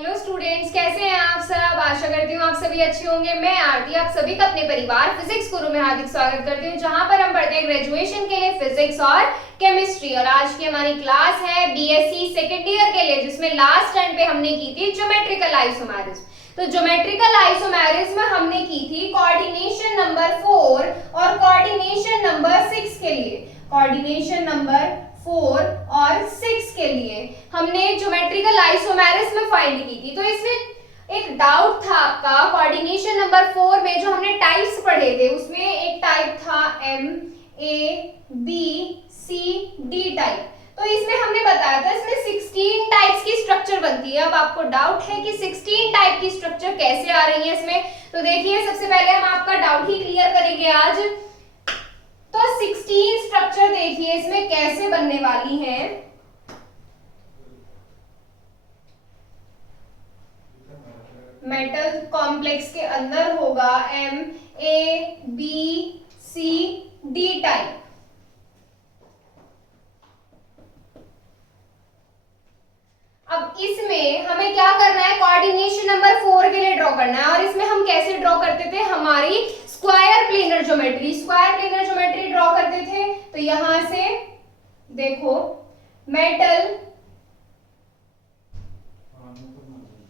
Hello students, कैसे हैं आप सब। आशा करती हूँ आप सभी अच्छे होंगे। मैं आरती आप सभी का अपने परिवार फिजिक्स गुरु में हार्दिक स्वागत करती हूँ, जहां पर हम पढ़ते हैं ग्रेजुएशन के लिए फिजिक्स और केमिस्ट्री। और आज की हमारी क्लास है बीएससी सेकेंड ईयर के लिए, जिसमें लास्ट टाइम पे हमने की थी ज्योमेट्रिकल आइसोमेरिज्म। तो ज्योमेट्रिकल आइसोमेरिज्म हमने की थी कोऑर्डिनेशन नंबर 4 और कोऑर्डिनेशन नंबर 6 के लिए। कोऑर्डिनेशन नंबर 4 और 6 के लिए हमने ज्योमेट्रिकल आइसोमेरिज्म फाइंड की थी। तो इसमें एक डाउट था आपका, कोऑर्डिनेशन नंबर 4 में जो हमने टाइप्स पढ़े थे उसमें एक टाइप था M A B C D type. तो इसमें हमने बताया था इसमें 16 टाइप्स की स्ट्रक्चर बनती है। अब आपको डाउट है कि 16 टाइप की स्ट्रक्चर कैसे आ रही है इसमें, तो देखिए सबसे पहले हम आपका डाउट ही क्लियर करेंगे आज। तो 16 स्ट्रक्चर देखिए इसमें कैसे बनने वाली हैं। मेटल कॉम्प्लेक्स के अंदर होगा M A B C D type. अब इसमें हमें क्या करना है, कोऑर्डिनेशन नंबर 4 के लिए ड्रॉ करना है। और इसमें हम कैसे ड्रॉ करते थे, हमारी स्क्वायर प्लेनर ज्योमेट्री ड्रॉ करते थे। तो यहां से देखो metal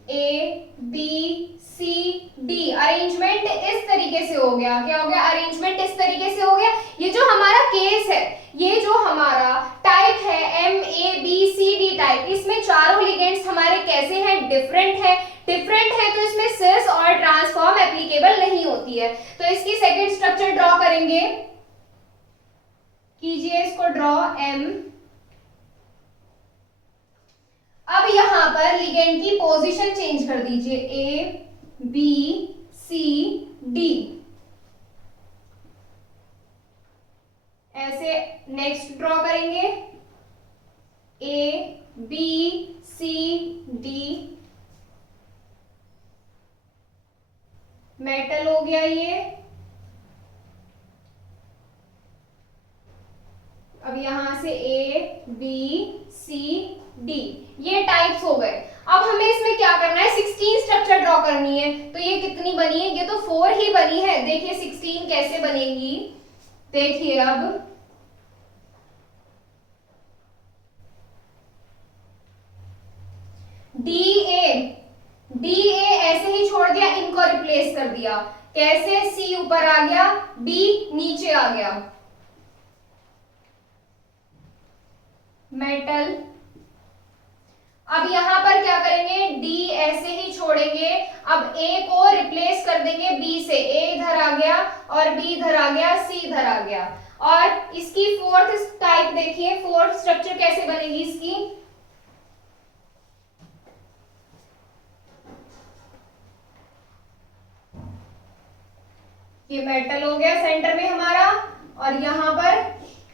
A B C D arrangement इस तरीके से हो गया। क्या हो गया, अरेंजमेंट इस तरीके से हो गया। ये जो हमारा केस है, ये जो हमारा टाइप है M A B C D type, इसमें चारों लिगेंड्स हमारे कैसे हैं, डिफरेंट है। तो इसमें सिस और ट्रांसफॉर्म एप्लीकेबल नहीं होती है। तो इसकी सेकंड स्ट्रक्चर ड्रॉ करेंगे, कीजिए इसको ड्रॉ एम। अब यहां पर लिगेंड की पोजीशन चेंज कर दीजिए, ए बी सी डी ऐसे। नेक्स्ट ड्रॉ करेंगे A B C D, metal हो गया ये। अब यहां से ए बी सी डी ये टाइप्स हो गए। अब हमें इसमें क्या करना है, 16 स्ट्रक्चर ड्रॉ करनी है। तो ये कितनी बनी है, ये तो 4 ही बनी है। देखिए 16 कैसे बनेगी, देखिए अब डी ए ऐसे ही छोड़ दिया, इनको रिप्लेस कर दिया। कैसे, सी ऊपर आ गया, बी नीचे आ गया, मेटल। अब यहां पर क्या करेंगे, डी ऐसे ही छोड़ेंगे। अब ए को रिप्लेस कर देंगे बी से, ए इधर आ गया और बी इधर आ गया, सी इधर आ गया। और इसकी फोर्थ टाइप देखिए, फोर्थ स्ट्रक्चर कैसे बनेगी इसकी। ये मेटल हो गया सेंटर में हमारा, और यहां पर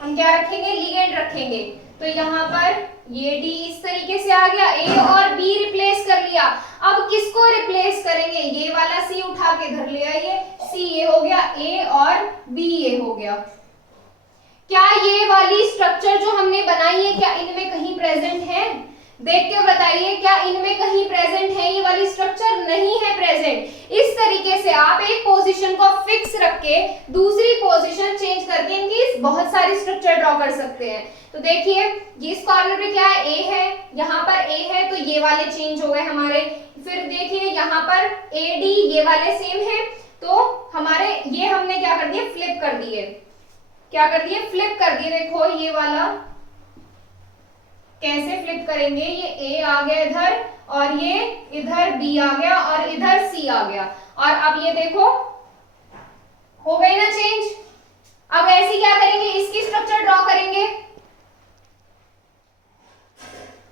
हम क्या रखेंगे, लिगेंड रखेंगे। तो यहाँ पर ये डी इस तरीके से आ गया, ए और बी रिप्लेस कर लिया। अब किसको रिप्लेस करेंगे, ये वाला सी उठा के इधर ले आइए, सी ये हो गया, ए और बी ये हो गया। क्या ये वाली स्ट्रक्चर जो हमने बनाई है, क्या इनमें कहीं प्रेजेंट है, देख के बताइए, क्या इनमें कहीं प्रेजेंट है ये वाली स्ट्रक्चर, नहीं है प्रेजेंट। इस तरीके से आप एक पोजीशन को फिक्स रख के दूसरी पोजीशन चेंज करके इनकी बहुत सारी स्ट्रक्चर ड्रॉ कर सकते हैं। तो देखिए ये इस कॉर्नर पे क्या है, ए है, यहाँ पर ए है, तो ये वाले चेंज हो गए हमारे। फिर देखिए यहाँ पर ए डी ये वाले सेम है, तो हमारे ये हमने क्या कर दिए, फ्लिप कर दिए। क्या कर दिए, फ्लिप कर दिए। देखो ये वाला कैसे फ्लिप करेंगे, ये ए आ गया इधर और ये इधर बी आ गया और इधर सी आ गया। और अब ये देखो हो गई ना चेंज। अब ऐसे क्या करेंगे, इसकी स्ट्रक्चर ड्रॉ करेंगे।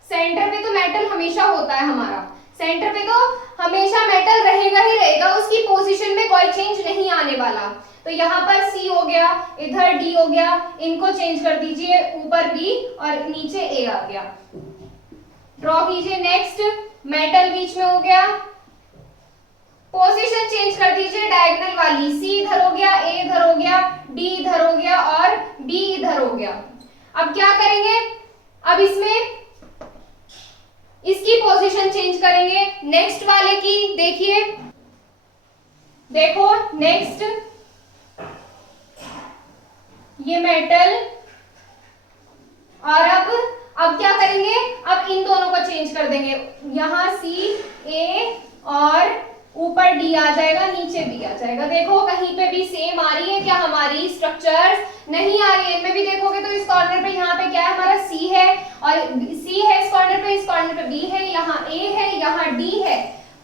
सेंटर पे तो मेटल हमेशा होता है हमारा, सेंटर पे तो हमेशा मेटल रहेगा ही रहेगा, उसकी पोजीशन में कोई चेंज नहीं आने वाला। तो यहाँ पर सी हो गया, इधर डी हो गया, इनको चेंज कर दीजिए, ऊपर बी और नीचे ए आ गया। ड्रॉ कीजिए नेक्स्ट, मेटल बीच में हो गया, पोजीशन चेंज कर दीजिए डायगोनल वाली, सी इधर हो गया, ए इधर हो गया, डी इधर हो गया और बी इधर हो गया। अब क्या करेंगे, अब इसमें इसकी पोजीशन चेंज करेंगे। नेक्स्ट वाले की देखिए, देखो नेक्स्ट ये मेटल, और अब क्या करेंगे, अब इन दोनों को चेंज कर देंगे। यहां CA और ऊपर D आ जाएगा, नीचे B आ जाएगा। देखो कहीं पे भी सेम आ रही है क्या हमारी स्ट्रक्चर्स? नहीं आ रही है। इनमें भी देखोगे तो इस कॉर्नर पे यहाँ पे क्या है हमारा C है, और C है इस कॉर्नर पे B है, यहाँ A है, यहाँ D है।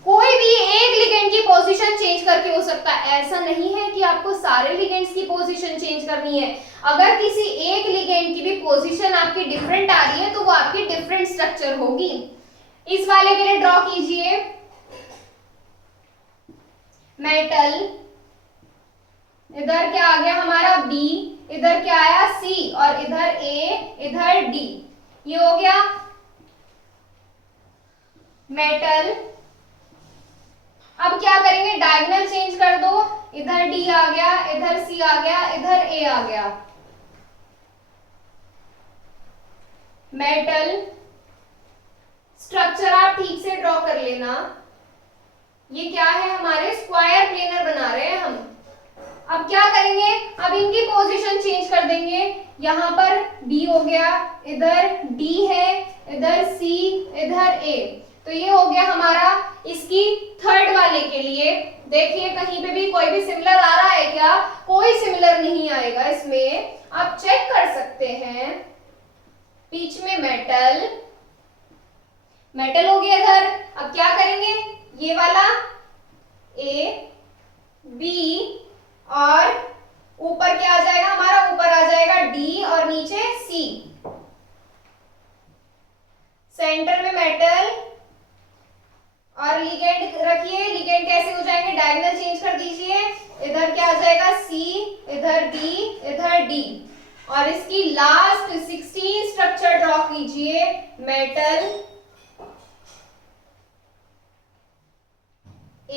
कोई भी एक लिगेंड की पोजीशन चेंज करके हो सकता है। ऐसा नहीं है कि आपको सारे लिगेंड्स की पोजीशन चेंज करनी है। अगर किसी एक लिगेंड की भी पोजीशन आपकी डिफरेंट आ रही है तो वो आपकी डिफरेंट स्ट्रक्चर होगी। इस वाले के लिए ड्रॉ कीजिए मेटल, इधर क्या आ गया हमारा B, इधर क्या आया C, और इधर A, इधर D। ये हो गया मेटल। अब क्या करेंगे, डायगोनल चेंज कर दो। इधर D आ गया, इधर C आ गया, इधर A आ गया। मेटल स्ट्रक्चर आप ठीक से ड्रॉ कर लेना। ये क्या है, हमारे स्क्वायर प्लेनर बना रहे हैं हम। अब क्या करेंगे, अब इनकी पोजीशन चेंज कर देंगे। यहां पर B हो गया, इधर D है, इधर C, इधर A। तो ये हो गया हमारा इसकी थर्ड वाले के लिए। देखिए कहीं पे भी कोई भी सिमिलर आ रहा है क्या? कोई सिमिलर नहीं आएगा इसमें, आप चेक कर सकते हैं। बीच में मेटल, मेटल हो गया इधर। अब क्या करेंगे, ये वाला A, B, और ऊपर क्या आ जाएगा हमारा, ऊपर आ जाएगा D और नीचे C। सेंटर में मेटल और लिगेंड रखिए। लिगेंड कैसे हो जाएंगे, डायगोनल चेंज कर दीजिए। इधर क्या आ जाएगा C, इधर D, इधर D, और इसकी लास्ट 16 स्ट्रक्चर ड्रॉ कीजिए। Metal A,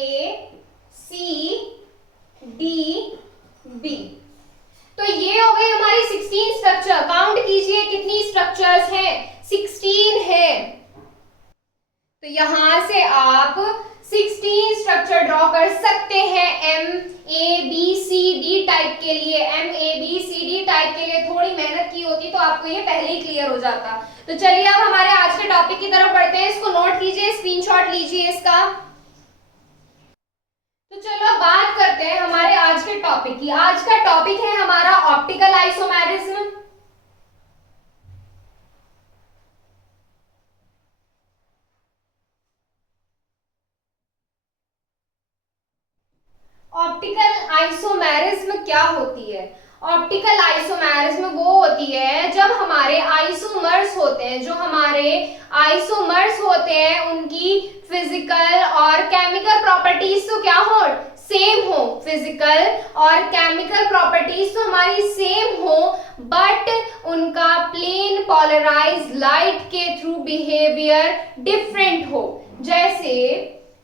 C, D, B। तो ये हो गई हमारी 16 स्ट्रक्चर। काउंट कीजिए कितनी स्ट्रक्चर्स हैं, 16 है। तो यहां से आप 16 स्ट्रक्चर ड्रॉ कर सकते हैं MABCD टाइप के लिए। MABCD टाइप के लिए थोड़ी मेहनत की होती तो आपको ये पहले ही क्लियर हो जाता। तो चलिए अब हमारे आज के टॉपिक की तरफ बढ़ते हैं। इसको नोट कीजिए, स्क्रीनशॉट लीजिए इसका। तो चलो अब बात करते हैं हमारे आज के टॉपिक की। आज का टॉपिक है हमारा ऑप्टिकल आइसोमेरिज्म। ऑप्टिकल आइसोमेरिज्म क्या होती है? ऑप्टिकल आइसोमेरिज्म वो होती है जब हमारे आइसोमर्स होते हैं, जो हमारे आइसोमर्स होते हैं उनकी फिजिकल और केमिकल प्रॉपर्टीज तो क्या हो, सेम हो। फिजिकल और केमिकल प्रॉपर्टीज तो हमारी सेम हो, बट उनका प्लेन पोलराइज्ड लाइट के थ्रू बिहेवियर डिफरेंट हो।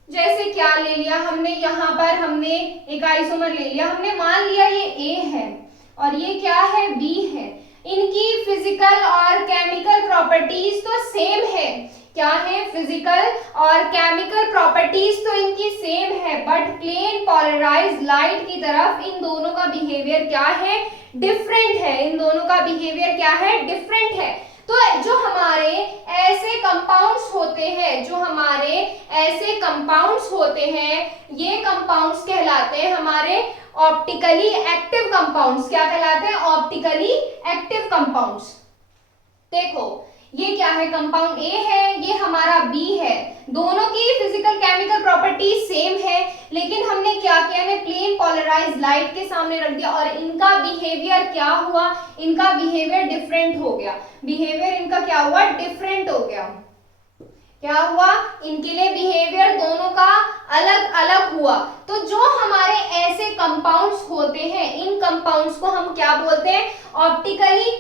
जैसे क्या ले लिया हमने, यहाँ पर हमने एक आइसोमर ले लिया, हमने मान लिया ये A है और ये क्या है, B है। इनकी फिजिकल और केमिकल प्रॉपर्टीज तो सेम है। क्या है, फिजिकल और केमिकल प्रॉपर्टीज तो इनकी सेम है, बट प्लेन पोलराइज्ड लाइट की तरफ इन दोनों का बिहेवियर क्या है, डिफरेंट है। इन दोनों का बिहेवियर क्या है, डिफरेंट है। तो जो हमारे ऐसे कंपाउंड्स होते हैं, ये कंपाउंड्स कहलाते हैं हमारे ऑप्टिकली एक्टिव कंपाउंड्स। क्या कहलाते हैं, ऑप्टिकली एक्टिव कंपाउंड्स। देखो ये क्या है, कंपाउंड A है, ये हमारा B है। दोनों की फिजिकल केमिकल प्रॉपर्टीज सेम है, लेकिन हमने क्या किया, ने प्लेन पोलराइज्ड लाइट के सामने रख दिया और इनका बिहेवियर क्या हुआ, इनका बिहेवियर डिफरेंट हो गया। बिहेवियर इनका क्या हुआ, डिफरेंट हो गया। क्या हुआ, इनके लिए बिहेवियर दोनों का अलग अलग हुआ। तो जो हमारे ऐसे कंपाउंड्स होते हैं, इन कंपाउंड्स को हम क्या बोलते हैं, ऑप्टिकली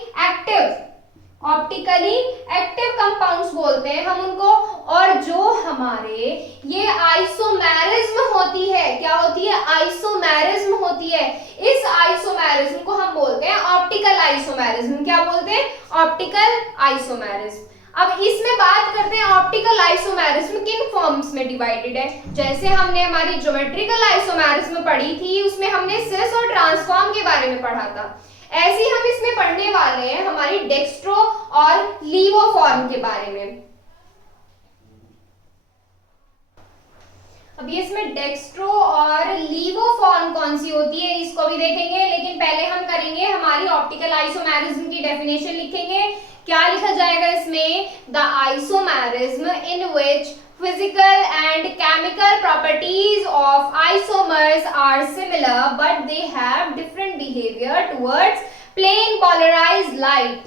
एक्टिव कंपाउंड्स बोलते हैं हम उनको। और जो हमारे ये आइसोमेरिज्म होती है, क्या होती है, आइसोमेरिज्म होती है। इस आइसोमेरिज्म को हम बोलते हैं ऑप्टिकल आइसोमेरिज्म। क्या बोलते हैं, ऑप्टिकल आइसोमेरिज्म। अब इसमें बात करते हैं ऑप्टिकल आइसोमेरिज्म किन फॉर्म्स में डिवाइडेड है। जैसे हमने हमारी ज्योमेट्रिकल आइसोमेरिज्म पढ़ी थी, उसमें हमने सिस और ट्रांसफॉर्म के बारे में पढ़ा था, ऐसे ही हम इसमें पढ़ने वाले हैं हमारी डेक्स्ट्रो और लीवो फॉर्म के बारे में। अब ये इसमें डेक्स्ट्रो और लीवो फॉर्म कौन सी होती है इसको भी देखेंगे, लेकिन पहले हम करेंगे हमारी ऑप्टिकल आइसोमेरिज्म की डेफिनेशन लिखेंगे। क्या लिखा जाएगा इसमें? The isomerism in which physical and chemical properties of isomers are similar but they have different behavior towards plane polarized light।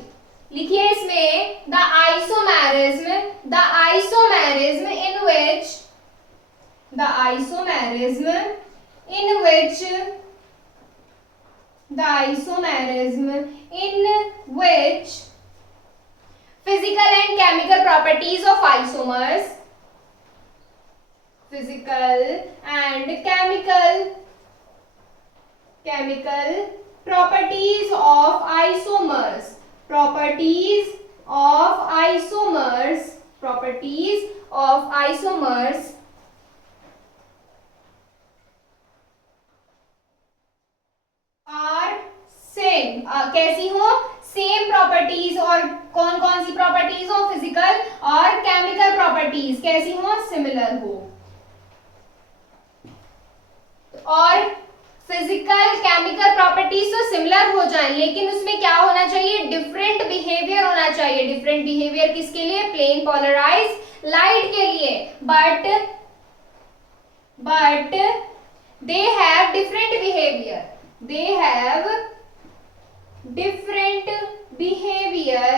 लिखिए इसमें the isomerism in which the isomerism in which physical and chemical properties of isomers properties of isomers are same. कैसी हो? Same properties. और कौन कौन सी properties हो? Physical और केमिकल प्रॉपर्टीज कैसी हो? सिमिलर हो। और फिजिकल केमिकल प्रॉपर्टीज तो सिमिलर हो जाए, लेकिन उसमें क्या होना चाहिए? डिफरेंट बिहेवियर होना चाहिए। डिफरेंट बिहेवियर किसके लिए? प्लेन पोलराइज लाइट के लिए। But they have different behaviour. They have different behavior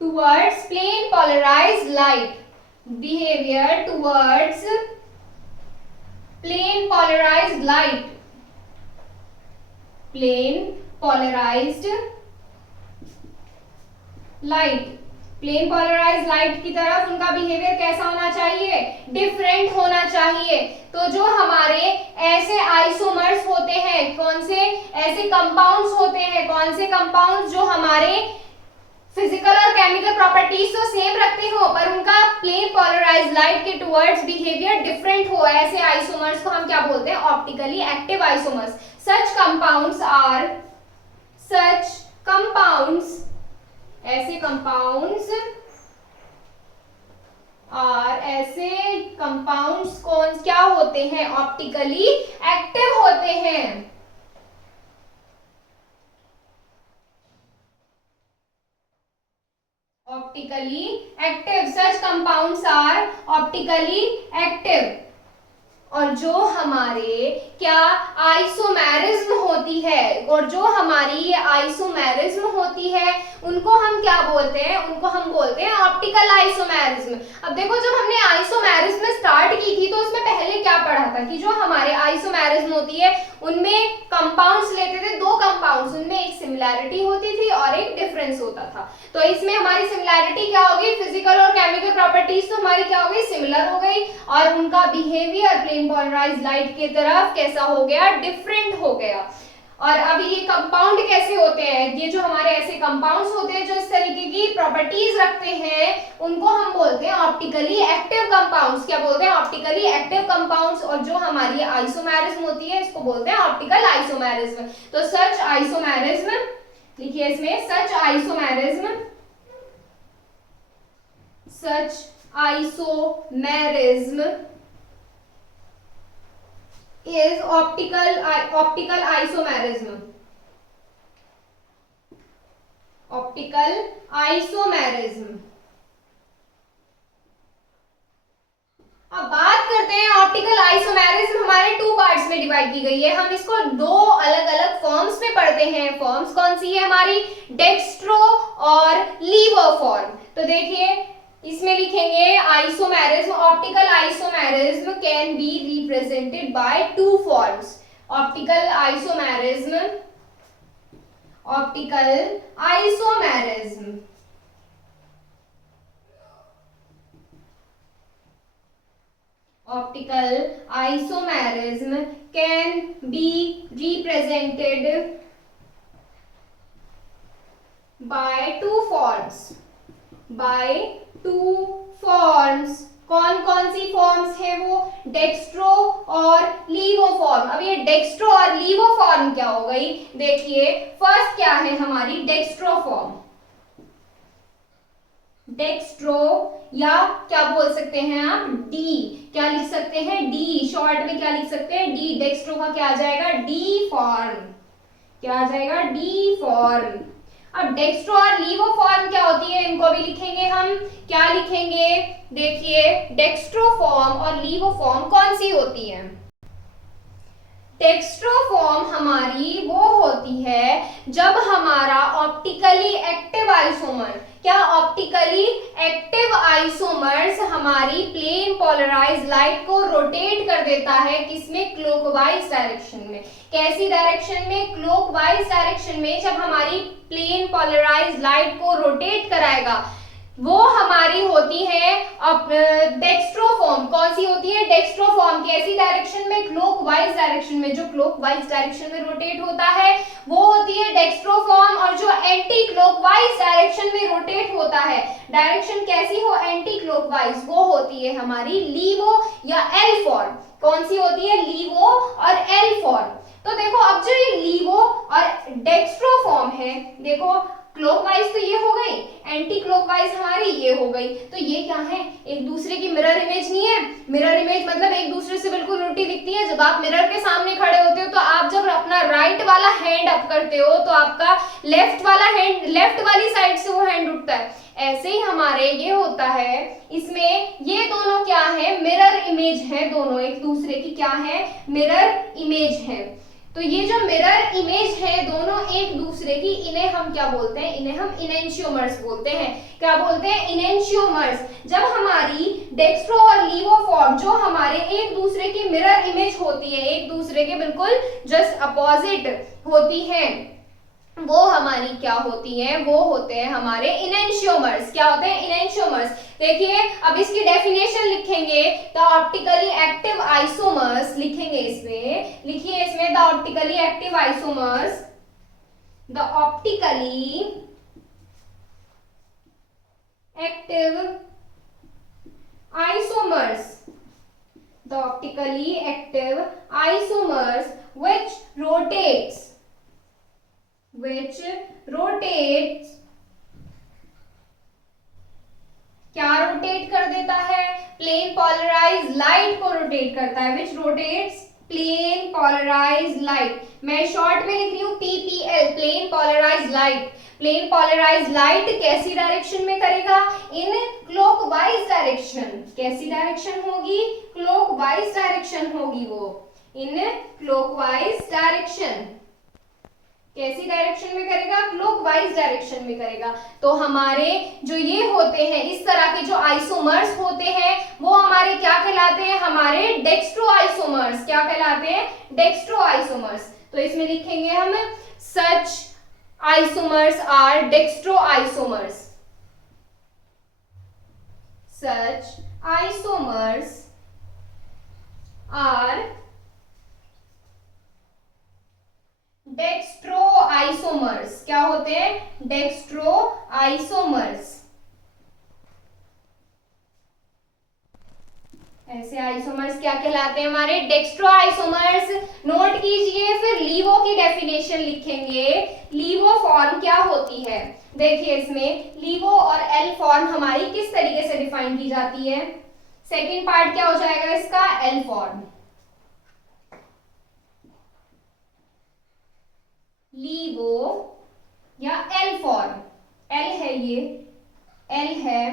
towards plane polarized light, plane polarized light की तरफ उनका बिहेवियर कैसा होना चाहिए? डिफरेंट होना चाहिए। तो जो हमारे ऐसे आइसोमर्स होते हैं, कौन से ऐसे कंपाउंड्स होते हैं, कौन से कंपाउंड्स जो हमारे फिजिकल और केमिकल प्रॉपर्टीज तो सेम रखते हो पर उनका प्लेन पोलराइज्ड लाइट के टुवर्ड्स बिहेवियर डिफरेंट हो, ऐसे आइसोमर्स को हम क्या बोलते हैं? Optically active isomers. Such compounds ऐसे कंपाउंड्स कौन क्या होते हैं? ऑप्टिकली एक्टिव होते हैं। Optically active, such compounds are optically active. और जो हमारे क्या आइसोमेरिज्म होती है, और जो हमारी आइसोमेरिज्म होती है उनको हम क्या बोलते हैं? उनको हम बोलते हैं ऑप्टिकल आइसोमेरिज्म। अब देखो, जब हमने आइसोमेरिज्म स्टार्ट की थी तो उसमें पहले क्या पढ़ा था कि जो हमारे आइसोमेरिज्म होती है उनमें कंपाउंड्स लेते थे, दो कंपाउंड्स, उनमें एक सिमिलैरिटी होती थी और एक डिफरेंस होता था। तो इसमें हमारी सिमिलैरिटी क्या होगी? फिजिकल और केमिकल प्रॉपर्टीज तो हमारी क्या हो गई? सिमिलर हो गई, और उनका बिहेवियर प्लेन पोलराइज्ड लाइट की तरफ कैसा हो गया? डिफरेंट हो गया। और अब ये कंपाउंड कैसे होते हैं? ये जो हमारे ऐसे कंपाउंड्स होते हैं जो इस तरीके की प्रॉपर्टीज रखते हैं उनको हम बोलते हैं ऑप्टिकली एक्टिव कंपाउंड्स। क्या बोलते हैं? Optically active compounds. और जो हमारी आइसोमेरिज्म होती है इसको बोलते हैं ऑप्टिकल आइसोमेरिज्म। तो सच आइसोमेरिज्म, लिखिए इसमें सच आइसोमेरिज्म is optical isomerism। अब बात करते हैं ऑप्टिकल आइसोमेरिज्म हमारे टू पार्ट्स में डिवाइड की गई है। हम इसको दो अलग अलग फॉर्म्स में पढ़ते हैं। फॉर्म्स कौन सी है हमारी? डेक्स्ट्रो और लीवो फॉर्म। तो देखिए इसमें लिखेंगे isomerism, optical isomerism can be represented by two forms. Optical isomerism can be represented by two forms, by two forms. कौन कौन सी फॉर्म्स है वो? डेक्स्ट्रो और लीवो फॉर्म। अब ये डेक्स्ट्रो और लीवो फॉर्म क्या हो गई? देखिए फर्स्ट क्या है हमारी डेक्स्ट्रो फॉर्म, डेक्स्ट्रो या क्या बोल सकते हैं आप? डी। क्या लिख सकते हैं? डी। शॉर्ट में क्या लिख सकते हैं? डी। डेक्स्ट्रो का क्या आ जाएगा? D form. क्या आ जाएगा? D form. अब डेक्स्ट्रो और लीवो फॉर्म क्या होती है, इनको भी लिखेंगे हम। क्या लिखेंगे? देखिए डेक्स्ट्रो फॉर्म और लीवो फॉर्म कौन सी होती है? डेक्स्ट्रो फॉर्म हमारी वो होती है जब हमारा ऑप्टिकली एक्टिव आइसोमर, क्या ऑप्टिकली एक्टिव आइसोमर्स हमारी प्लेन पोलराइज लाइट को रोटेट कर देता है, किसमें? क्लॉकवाइज डायरेक्शन में। कैसी डायरेक्शन में? क्लॉकवाइज डायरेक्शन में। जब हमारी प्लेन पोलराइज लाइट को रोटेट कराएगा वो हमारी होती है डेक्स्ट्रो फॉर्म। कौन सी होती है? Dextro form. कैसी डायरेक्शन में? क्लॉकवाइज डायरेक्शन में। जो क्लॉकवाइज डायरेक्शन में रोटेट होता है वो होती है डेक्स्ट्रो फॉर्म, और जो एंटी क्लॉकवाइज डायरेक्शन में रोटेट होता है, डायरेक्शन कैसी हो? एंटी क्लॉकवाइज, वो होती है हमारी लीवो या एल फॉर्म। कौन सी होती है? लीवो और एल फॉर्म। तो देखो अब जो ये लीवो और डेक्स्ट्रो फॉर्म है, देखो क्लॉकवाइज तो ये हो गई, एंटी क्लॉकवाइज हमारी ये हो गई, तो ये क्या है? एक दूसरे की मिरर इमेज नहीं है। मिरर इमेज मतलब एक दूसरे से बिल्कुल उल्टी दिखती है। जब आप मिरर के सामने खड़े होते हो तो आप जब अपना राइट वाला हैंड अप करते हो तो आपका लेफ्ट वाला हैंड, लेफ्ट वाली साइड से वो हैंड उठता है। ऐसे ही हमारे ये होता है, इसमें ये दोनों क्या है? मिरर इमेज है। दोनों एक दूसरे की क्या है? मिरर इमेज है। तो ये जो मिरर इमेज है दोनों एक दूसरे की, इन्हें हम क्या बोलते हैं? इन्हें हम इनेंशियोमर्स बोलते हैं। क्या बोलते हैं? इनेंशियोमर्स। जब हमारी डेक्स्ट्रो और लीवो फॉर्म जो हमारे एक दूसरे की मिरर इमेज होती है, एक दूसरे के बिल्कुल जस्ट अपोजिट होती है, वो हमारी क्या होती है? वो होते हैं हमारे इनेंशियोमर्स। क्या होते हैं? इनेंशियोमर्स। देखिए अब इसकी डेफिनेशन लिखेंगे, द ऑप्टिकली एक्टिव आइसोमर्स लिखेंगे इसमें। लिखिए इसमें the optically active isomers, the optically active isomers, the optically active isomers which rotates, क्या रोटेट कर देता है? प्लेन पोलराइज लाइट को रोटेट करता है। which rotates plane polarize light. मैं शॉर्ट में लिख रही हूँ PPL, plane polarize light. Plane polarize light कैसी डायरेक्शन में करेगा? In clockwise direction. कैसी डायरेक्शन होगी? क्लॉकवाइज डायरेक्शन होगी वो, इन क्लॉकवाइज डायरेक्शन। कैसी डायरेक्शन में करेगा? क्लॉकवाइज डायरेक्शन में करेगा। तो हमारे जो ये होते हैं, इस तरह के जो आइसोमर्स होते हैं वो हमारे क्या कहलाते हैं? हमारे डेक्स्ट्रो आइसोमर्स। क्या कहलाते हैं? Dextro isomers. तो इसमें लिखेंगे हम such isomers are dextro isomers. Such isomers are dextro isomers. क्या होते हैं? Dextro isomers. ऐसे आइसोमर्स क्या कहलाते हैं? हमारे डेक्स्ट्रो आइसोमर्स। नोट कीजिए, फिर लीवो की डेफिनेशन लिखेंगे। लीवो फॉर्म क्या होती है? देखिए इसमें लीवो और एल फॉर्म हमारी किस तरीके से डिफाइन की जाती है। सेकेंड पार्ट क्या हो जाएगा इसका? L form. लीवो या एल फॉर्म, एल है ये, एल है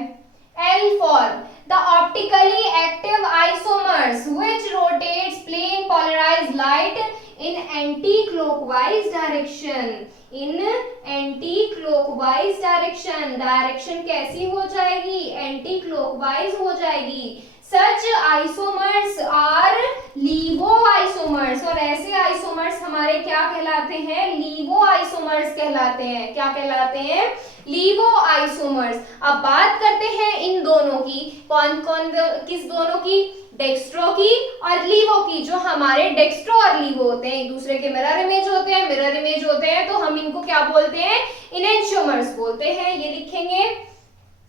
L form. The optically active isomers which rotates plane polarized light in anticlockwise direction. In anticlockwise direction. Direction कैसी हो जाएगी? एंटी क्लॉकवाइज हो जाएगी। Such isomers are levo isomers, और ऐसे आइसोमर्स हमारे क्या कहलाते हैं, लीवो आइसोमर्स कहलाते हैं। क्या कहलाते हैं, लीवो आइसोमर्स। अब बात करते हैं इन दोनों की, कौन कौन, किस दोनों की, डेक्स्ट्रो की और लीवो की। जो हमारे डेक्स्ट्रो और लीवो होते हैं एक दूसरे के मिरर इमेज होते हैं, मिरर इमेज होते हैं, तो हम इनको क्या बोलते हैं, इनेंशियोमर्स बोलते हैं। ये लिखेंगे,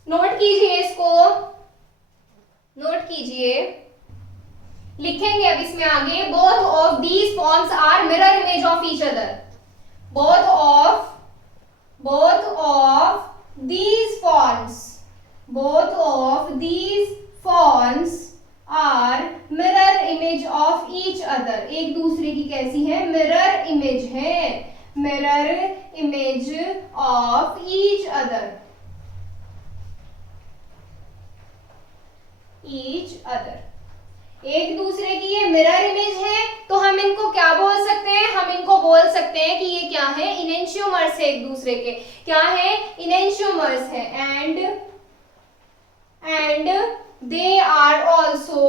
नोट कीजिए इसको, नोट कीजिए, लिखेंगे अब इसमें आगे, both of these forms are mirror image of each other. Both of these forms, both of these forms are mirror image of each other. एक दूसरे की कैसी है, मिरर इमेज है, mirror image of each other, each other. एक दूसरे की ये मिरर इमेज है, तो हम इनको क्या बोल सकते हैं, हम इनको बोल सकते हैं कि ये क्या है, इनेंशियोमर्स है, एक दूसरे के क्या है, इनेंशियोमर्स है। एंड they are also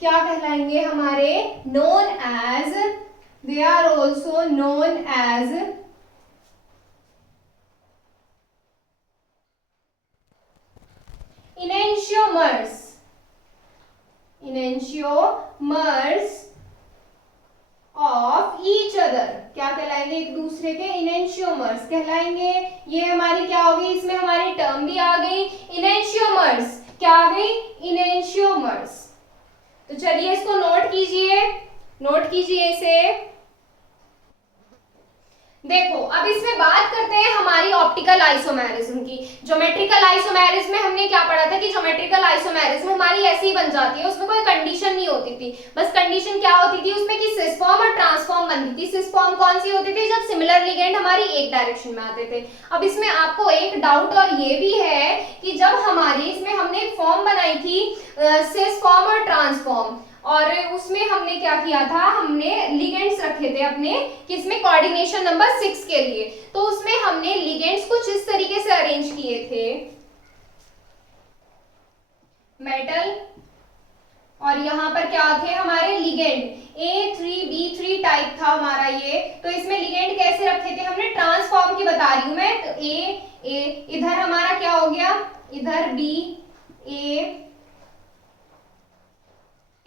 क्या कहलाएंगे हमारे, they are also known as enantiomers of each other. क्या कहलाएंगे, एक दूसरे के इनेंशियोमर्स कहलाएंगे। ये हमारी क्या होगी, इसमें हमारी टर्म भी आ गई, इनेंशियोमर्स। क्या आ गई, इनेंशियोमर्स। तो चलिए इसको नोट कीजिए, नोट कीजिए इसे। देखो अब इसमें बात करते हैं हमारी ऑप्टिकल आइसोमेरिज्म की। ज्योमेट्रिकल आइसोमेरिज्म में हमने क्या पढ़ा था कि ज्योमेट्रिकल आइसोमेरिज्म हमारी ऐसे ही बन जाती है, उसमें कोई कंडीशन नहीं होती थी। बस कंडीशन क्या होती थी उसमें कि सिस फॉर्म और ट्रांसफॉर्म बनती थी। सिस फॉर्म कौन सी होती थी, जब सिमिलर लिगेंड हमारी एक डायरेक्शन में आते थे। अब इसमें आपको एक डाउट और ये भी है कि जब हमारी इसमें हमने एक फॉर्म बनाई थी सिस फॉर्म और ट्रांसफॉर्म, और उसमें हमने क्या किया था, हमने लिगेंड्स रखे थे अपने किसमें, कोऑर्डिनेशन नंबर 6 के लिए। तो उसमें हमने लिगेंड्स कुछ इस तरीके से अरेंज किए थे, मेटल, और यहाँ पर क्या थे हमारे लिगेंड A3B3 टाइप था हमारा ये। तो इसमें लिगेंड कैसे रखे थे हमने, ट्रांसफॉर्म की बता रही हूं मैं। तो A इधर हमारा क्या हो गया, इधर B A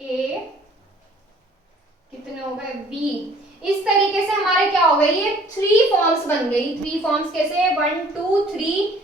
कितने हो गए, B। इस तरीके से हमारे क्या हो गए, ये 3 फॉर्म्स बन गई। 3 फॉर्म्स कैसे, 1 2 3,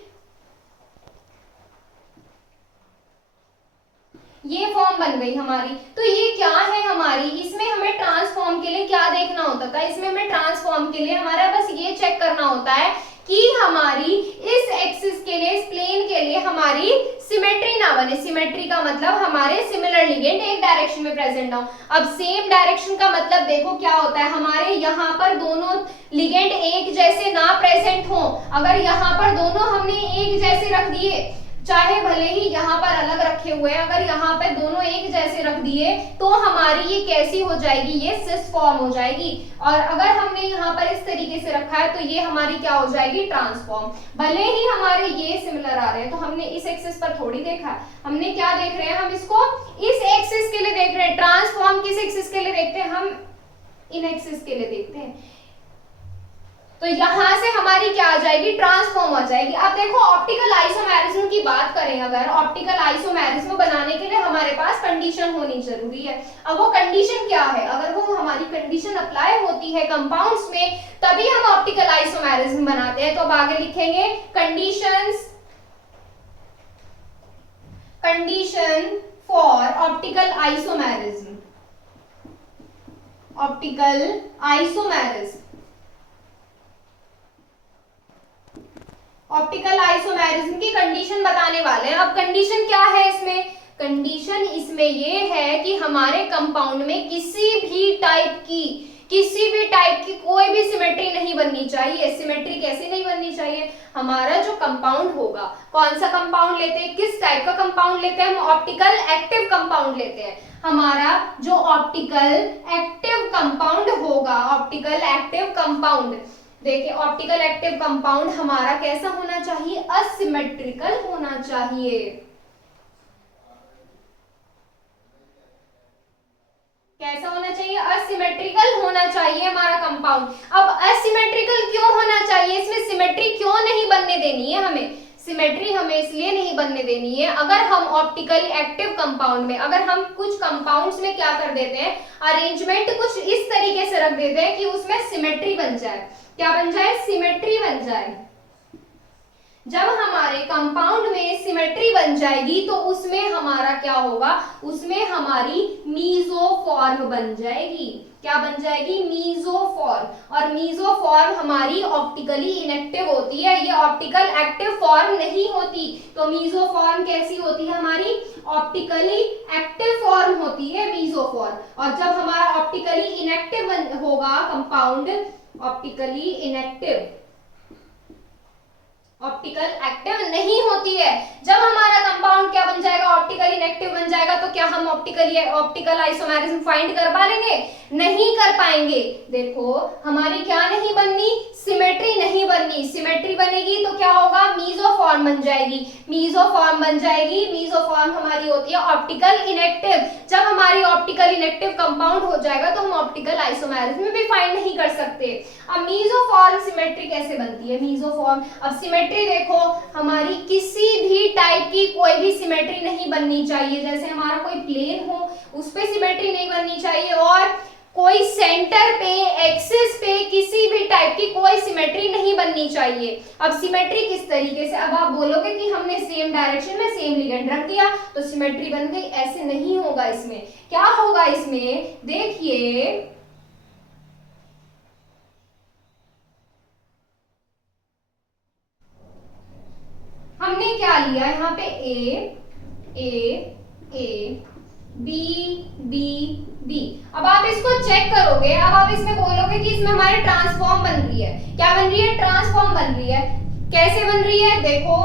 ये फॉर्म बन गई हमारी। तो ये क्या है हमारी, इसमें हमें ट्रांसफॉर्म के लिए क्या देखना होता था, इसमें हमें ट्रांसफॉर्म के लिए हमारा बस ये चेक करना होता है कि हमारी इस एक्सिस के लिए, इस प्लेन के लिए हमारी सिमेट्री ना बने। सिमेट्री का मतलब हमारे सिमिलर लिगेंड एक डायरेक्शन में प्रेजेंट हो। अब सेम डायरेक्शन का मतलब देखो क्या होता है, हमारे यहाँ पर दोनों लिगेंड एक जैसे ना प्रेजेंट हो। अगर यहाँ पर दोनों हमने एक जैसे रख दिए, चाहे भले ही यहाँ पर अलग रखे हुए हैं, अगर यहाँ पे दोनों एक जैसे रख दिए तो हमारी ये कैसी हो जाएगी, ये सिस फॉर्म हो जाएगी। और अगर हमने यहाँ पर इस तरीके से रखा है तो ये हमारी क्या हो जाएगी, ट्रांसफॉर्म। भले ही हमारे ये सिमिलर आ रहे हैं, तो हमने इस एक्सिस पर थोड़ी देखा है, हमने क्या देख रहे हैं, हम इसको इस एक्सिस के लिए देख रहे हैं। ट्रांसफॉर्म किस एक्सिस के लिए देखते हैं, हम इन एक्सिस के लिए देखते हैं। तो यहां से हमारी क्या आ जाएगी, ट्रांसफॉर्म आ जाएगी। अब देखो ऑप्टिकल आइसोमेरिज्म की बात करें, अगर ऑप्टिकल आइसोमेरिज्म बनाने के लिए हमारे पास कंडीशन होनी जरूरी है। अब वो कंडीशन क्या है, अगर वो हमारी कंडीशन अप्लाई होती है कंपाउंड्स में, तभी हम ऑप्टिकल आइसोमेरिज्म बनाते हैं। तो अब आगे लिखेंगे condition for optical isomerism. Optical isomerism, optical isomerism की कंडीशन बताने वाले हैं। अब कंडीशन क्या है इसमें, कंडीशन इसमें ये है कि हमारे कंपाउंड में किसी भी टाइप की कोई भी सिमेट्री नहीं बननी चाहिए। सिमेट्री कैसी नहीं बननी चाहिए, हमारा जो कंपाउंड होगा, कौन सा कंपाउंड लेते हैं, किस टाइप का कंपाउंड लेते हैं, हम ऑप्टिकल एक्टिव कंपाउंड लेते हैं। हमारा जो ऑप्टिकल एक्टिव कंपाउंड होगा, ऑप्टिकल एक्टिव कंपाउंड देखिए ऑप्टिकल एक्टिव कंपाउंड हमारा कैसा होना चाहिए, असिमेट्रिकल होना चाहिए। कैसा होना चाहिए, असिमेट्रिकल होना चाहिए हमारा कंपाउंड। अब असिमेट्रिकल क्यों होना चाहिए, इसमें सिमेट्री क्यों नहीं बनने देनी है हमें, सिमेट्री हमें इसलिए नहीं बनने देनी है, अगर हम ऑप्टिकली एक्टिव कंपाउंड में, अगर हम कुछ कंपाउंड्स में क्या कर देते हैं, अरेंजमेंट कुछ इस तरीके से रख देते हैं कि उसमें सिमेट्री बन जाए, क्या बन जाए, सिमेट्री बन जाए। जब हमारे कंपाउंड में सिमेट्री बन जाएगी तो उसमें हमारा क्या होगा, उसमें हमारी मीसोफॉर्म बन जाएगी, क्या बन जाएगी, मीसोफॉर्म। और मीसोफॉर्म हमारी ऑप्टिकली इनएक्टिव होती है, ये ऑप्टिकल एक्टिव फॉर्म नहीं होती। तो मीसोफॉर्म कैसी होती है, हमारी ऑप्टिकली एक्टिव फॉर्म होती है मीसोफॉर्म। और जब हमारा ऑप्टिकली इनएक्टिव होगा compound, optically inactive, optical active नहीं होती है, जब हमारा कंपाउंड क्या बन जाएगा, ऑप्टिकल इनएक्टिव बन जाएगा, तो क्या हम ऑप्टिकल आइसोमेरिज्म फाइंड कर पाएंगे, नहीं कर पाएंगे। देखो हमारी क्या नहीं बननी, सिमेट्री नहीं बननी, सिमेट्री बनेगी तो क्या होगा, मीसोफॉर्म बन जाएगी, मीसोफॉर्म बन जाएगी। मीसोफॉर्म हमारी होती है ऑप्टिकल इनएक्टिव, जब हमारी ऑप्टिकल इनएक्टिव कंपाउंड हो जाएगा तो हम ऑप्टिकल आइसोमेरिज्म भी फाइंड नहीं कर सकते। अब मीसोफॉर्म सिमेट्री कैसे बनती है, मीसोफॉर्म, अब सिमेट्री देखो हमारी किसी भी टाइप की कोई भी सिमेट्री नहीं बननी चाहिए, जैसे हमारा कोई प्लेन हो उस पे सिमेट्री नहीं बननी चाहिए, और कोई सेंटर पे, एक्सिस पे किसी भी टाइप की कोई सिमेट्री नहीं बननी चाहिए। अब सिमेट्री किस तरीके से, अब आप बोलोगे कि हमने सेम डायरेक्शन में सेम लिगेंड रख दिया तो सिमेट्री बन गई, ऐसे नहीं होगा। इसमें क्या होगा, इसमें देखिए हमने क्या लिया यहाँ पे, ए बी बी बी। अब आप इसको चेक करोगे, अब आप इसमें बोलोगे कि इसमें हमारे ट्रांसफॉर्म बन रही है, क्या बन रही है, ट्रांसफॉर्म बन रही है। कैसे बन रही है, देखो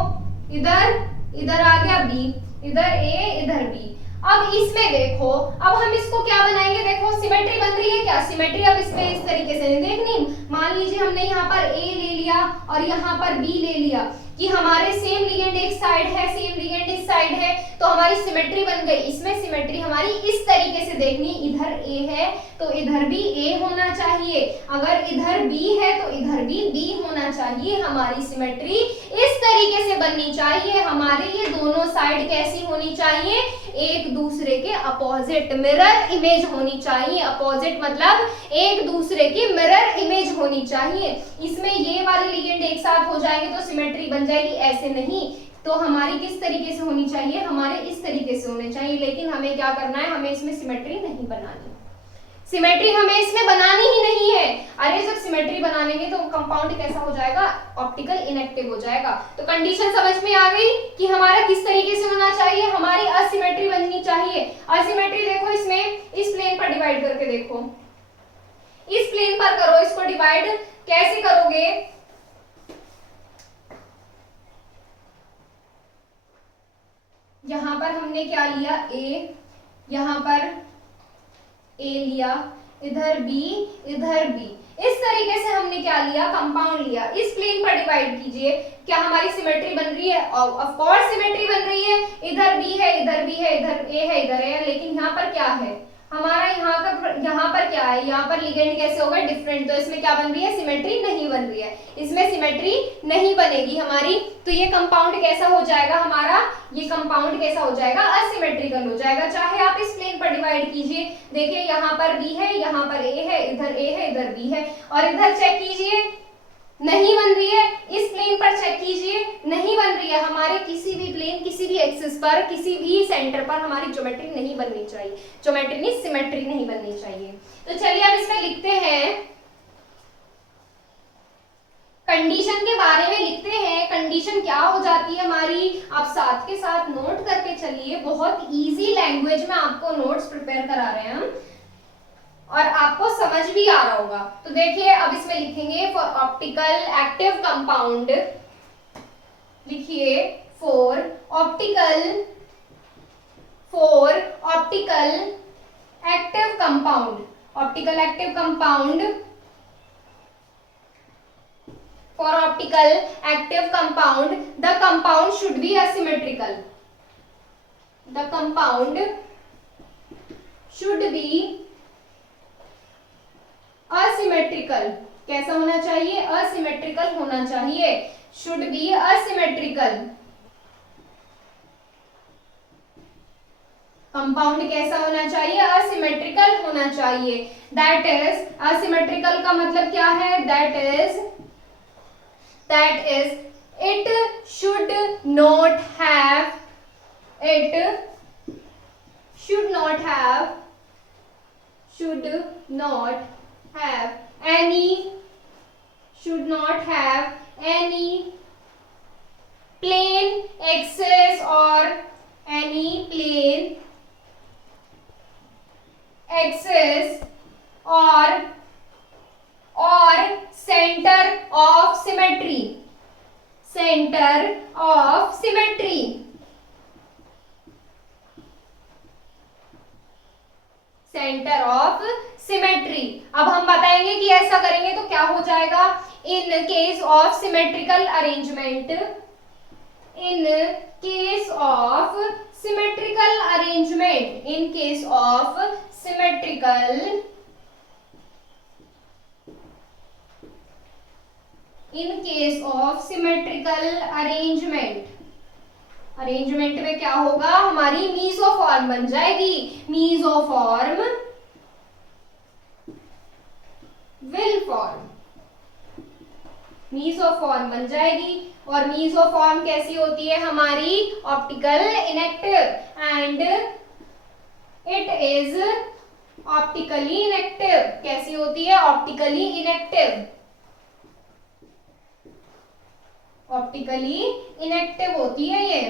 इधर आ गया बी, इधर ए, इधर बी। अब इसमें देखो, अब हम इसको क्या बनाएंगे, देखो सिमेट्री बन रही है क्या, सिमेट्री अब इसमें इस तरीके से देखनी, मान लीजिए हमने यहाँ पर ए ले लिया और यहाँ पर बी ले लिया, कि हमारे सेम लिगेंड एक साइड है, सेम लिगेंड इस साइड है, तो हमारी सिमेट्री बन गई। इसमें सिमेट्री हमारी इस तरीके से देखनी, इधर ए है तो इधर भी ए होना चाहिए, अगर इधर बी है तो इधर भी बी होना चाहिए। हमारी सिमेट्री इस तरीके से बननी चाहिए, हमारे ये दोनों साइड कैसी होनी चाहिए, एक दूसरे के अपोजिट, मिरर इमेज होनी चाहिए। अपोजिट मतलब एक दूसरे की मिरर इमेज होनी चाहिए। इसमें ये वाले लिगेंड एक साथ हो जाएंगे तो सिमेट्री बन जाएगी, ऐसे नहीं। तो हमारी किस तरीके से होनी चाहिए, हमारे इस तरीके से होने चाहिए, लेकिन हमें क्या करना है, हमें इसमें सिमेट्री नहीं बनानी, सिमेट्री हमें इसमें बनानी ही नहीं है। अरे जब सिमेट्री बना लेंगे तो कंपाउंड कैसा हो जाएगा, ऑप्टिकल इनएक्टिव हो जाएगा। तो कंडीशन समझ में आ गई कि हमारा किस तरीके से होना चाहिए, हमारी असिमेट्री बननी चाहिए। असिमेट्री देखो इसमें इस प्लेन पर डिवाइड करके देखो, इस प्लेन पर करो इसको डिवाइड, कैसे करोगे, यहां पर हमने क्या लिया, ए, यहां पर ए लिया, इधर बी, इधर बी, इस तरीके से हमने क्या लिया, कंपाउंड लिया। इस प्लेन पर डिवाइड कीजिए, क्या हमारी सिमेट्री बन रही है, ऑफ कोर्स सिमेट्री बन रही है, इधर बी है, इधर बी है, इधर ए है, इधर ए है, लेकिन यहाँ पर क्या है हमारा, यहाँ पर क्या है, यहाँ पर लिगेंड कैसे होगा, डिफरेंट, तो इसमें क्या बन रही है, सिमेट्री नहीं बन रही है, इसमें सिमेट्री नहीं बनेगी हमारी। तो ये कंपाउंड कैसा हो जाएगा हमारा, ये कंपाउंड कैसा हो जाएगा, असिमेट्रिकल हो जाएगा। चाहे आप इस प्लेन पर डिवाइड कीजिए, देखिए यहाँ पर बी है, यहाँ पर ए है, इधर ए है, इधर बी है, और इधर चेक कीजिए नहीं बन रही है, इस प्लेन पर चेक कीजिए नहीं बन रही है। हमारे किसी भी प्लेन, किसी भी एक्सिस पर, किसी भी सेंटर पर हमारी ज्योमेट्री नहीं बननी चाहिए, ज्योमेट्री नहीं, सिमेट्री नहीं बननी चाहिए। तो चलिए अब इसमें लिखते हैं, कंडीशन के बारे में लिखते हैं, कंडीशन क्या हो जाती है हमारी, आप साथ के साथ नोट करके चलिए, बहुत इजी लैंग्वेज में आपको नोट्स प्रिपेयर करा रहे हैं हम, और आपको समझ भी आ रहा होगा। तो देखिए अब इसमें लिखेंगे फॉर ऑप्टिकल एक्टिव कंपाउंड, लिखिए for optical active compound, optical active compound for optical active compound, the compound should be asymmetrical. The compound should be asymmetrical. कैसा होना चाहिए? asymmetrical होना चाहिए. should be asymmetrical. कंपाउंड कैसा होना चाहिए? asymmetrical होना चाहिए. that is asymmetrical का मतलब क्या है? that is it should not have any plane axis or any plane axis or center of symmetry. अब हम बताएंगे कि ऐसा करेंगे तो क्या हो जाएगा. In case of symmetrical arrangement, arrangement में क्या होगा? हमारी मीसोफॉर्म बन जाएगी. मीसोफॉर्म बन जाएगी. और मीसोफॉर्म कैसी होती है? हमारी optical inactive, and it is optically inactive. कैसी होती है? ऑप्टिकली इनेक्टिव होती है ये.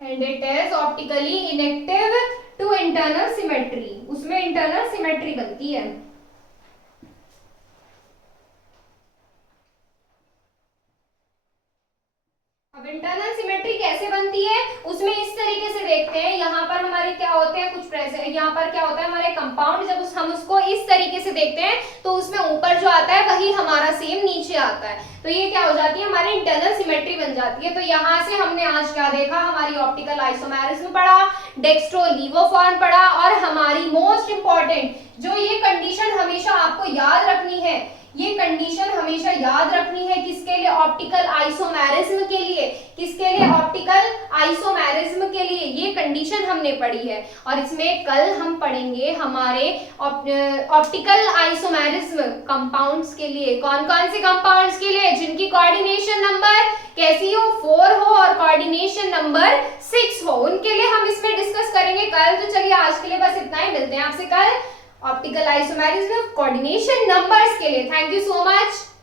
And it is optically inactive to internal symmetry. उसमें इंटरनल सिमेट्री बनती है. अब इंटरनल सिमेट्री कैसे बनती है? उसमें इस तरीके से देखते हैं. यहाँ पर हमारे क्या होते हैं? कुछ प्रेजेंट. यहाँ पर क्या होता है? हमारे कंपाउंड. जब हम उसको इस तरीके से देखते हैं तो उसमें ऊपर जो आता है वही हमारा सेम नीचे आता है. तो ये क्या हो जाती है? हमारी इंटरनल सिमेट्री बन जाती है. तो यहाँ से हमने आज क्या देखा? हमारी ऑप्टिकल आइसोमेरिज्म पढ़ा, डेक्स्ट्रोलीवोफॉर्म पढ़ा, और हमारी मोस्ट इंपॉर्टेंट जो ये कंडीशन हमेशा आपको याद रखनी है, ये कंडीशन हमेशा याद रखनी है. किसके लिए? ऑप्टिकल आइसोमेरिज्म के लिए. किसके लिए? ऑप्टिकल आइसोमेरिज्म के लिए. ये कंडीशन हमने पढ़ी है. और इसमें कल हम पढ़ेंगे हमारे ऑप्टिकल आइसोमेरिज्म कंपाउंड्स के लिए. कौन कौन से कंपाउंड्स के लिए? जिनकी कोऑर्डिनेशन नंबर कैसी हो? 4 हो और कोऑर्डिनेशन नंबर 6 हो. उनके लिए हम इसमें डिस्कस करेंगे कल. तो चलिए आज के लिए बस इतना ही. मिलते हैं आपसे कल ऑप्टिकल आइसोमेरिज्म कोऑर्डिनेशन नंबर्स के लिए. Thank you so much.